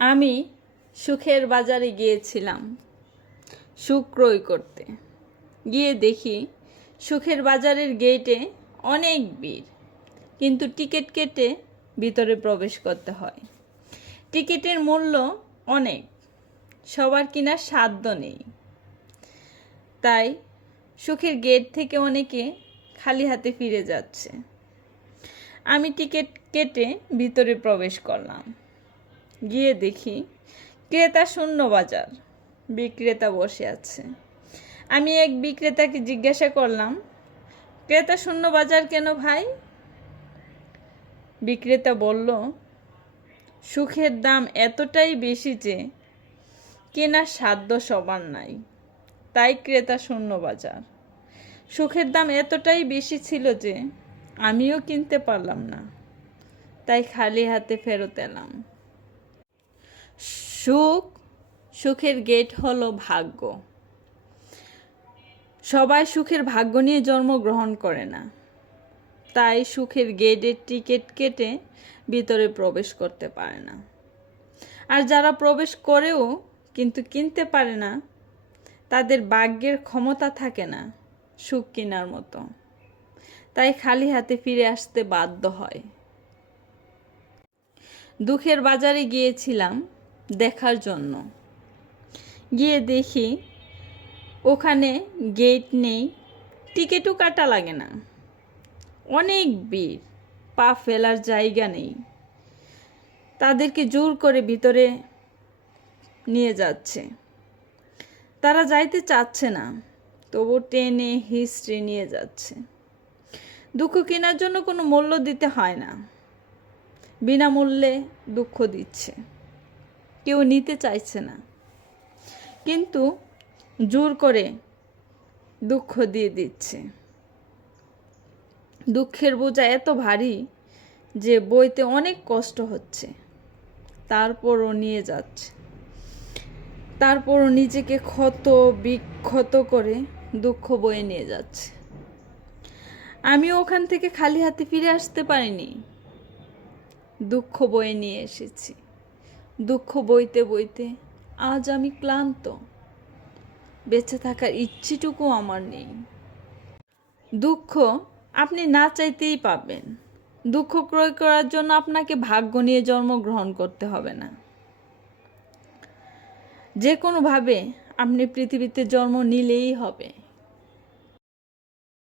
আমি সুখের বাজারে গিয়েছিলাম সুখ ক্রয় করতে। গিয়ে দেখি সুখের বাজারের গেটে অনেক ভিড়, কিন্তু টিকিট কেটে ভিতরে প্রবেশ করতে হয়। টিকিটের মূল্য অনেক, সবার কেনার সাধ্য নেই। তাই সুখের গেট থেকে অনেকে খালি হাতে ফিরে যাচ্ছে। আমি টিকিট কেটে ভিতরে প্রবেশ করলাম। গিয়ে দেখি ক্রেতা শূন্য বাজার, বিক্রেতা বসে আছে। আমি এক বিক্রেতাকে জিজ্ঞাসা করলাম, ক্রেতা শূন্য বাজার কেন ভাই? বিক্রেতা বলল, সুখের দাম এতটাই বেশি যে কেনার সাধ্য সবার নাই, তাই ক্রেতা শূন্য বাজার। সুখের দাম এতটাই বেশি ছিল যে আমিও কিনতে পারলাম না, তাই খালি হাতে ফেরত এলাম। সুখের গেট হলো ভাগ্য। সবাই সুখের ভাগ্য নিয়ে জন্মগ্রহণ করে না, তাই সুখের গেটের টিকিট কেটে ভিতরে প্রবেশ করতে পারে না। আর যারা প্রবেশ করেও কিন্তু কিনতে পারে না, তাদের ভাগ্যের ক্ষমতা থাকে না সুখ কেনার মতো, তাই খালি হাতে ফিরে আসতে বাধ্য হয়। দুঃখের বাজারে গিয়েছিলাম দেখার জন্য। গিয়ে দেখি ওখানে গেট নেই, টিকিটও কাটা লাগে না। অনেক ভিড়, পা ফেলার জায়গা নেই। তাদেরকে জোর করে ভিতরে নিয়ে যাচ্ছে। তারা যাইতে চাচ্ছে না, তবু টেনে হিস্ট্রি নিয়ে যাচ্ছে। দুঃখ কেনার জন্য কোনো মূল্য দিতে হয় না, বিনামূল্যে দুঃখ দিচ্ছে। কেউ নিতে চাইছে না, কিন্তু জোর করে দুঃখ দিয়ে দিচ্ছে। দুঃখের বোঝা এত ভারী যে বইতে অনেক কষ্ট হচ্ছে, তারপরও নিয়ে যাচ্ছে। তারপরও নিজেকে ক্ষত বিক্ষত করে দুঃখ বয়ে নিয়ে যাচ্ছে। আমি ওখান থেকে খালি হাতে ফিরে আসতে পারিনি, দুঃখ বয়ে নিয়ে এসেছি। দুঃখ বইতে বইতে আজ আমি ক্লান্ত, বেঁচে থাকার ইচ্ছেটুকু আমার নেই। দুঃখ আপনি না চাইতেই পাবেন। দুঃখ ক্রয় করার জন্য আপনাকে ভাগ্য নিয়ে জন্মগ্রহণ করতে হবে না। যে কোনোভাবে আপনি পৃথিবীতে জন্ম নিলেই হবে।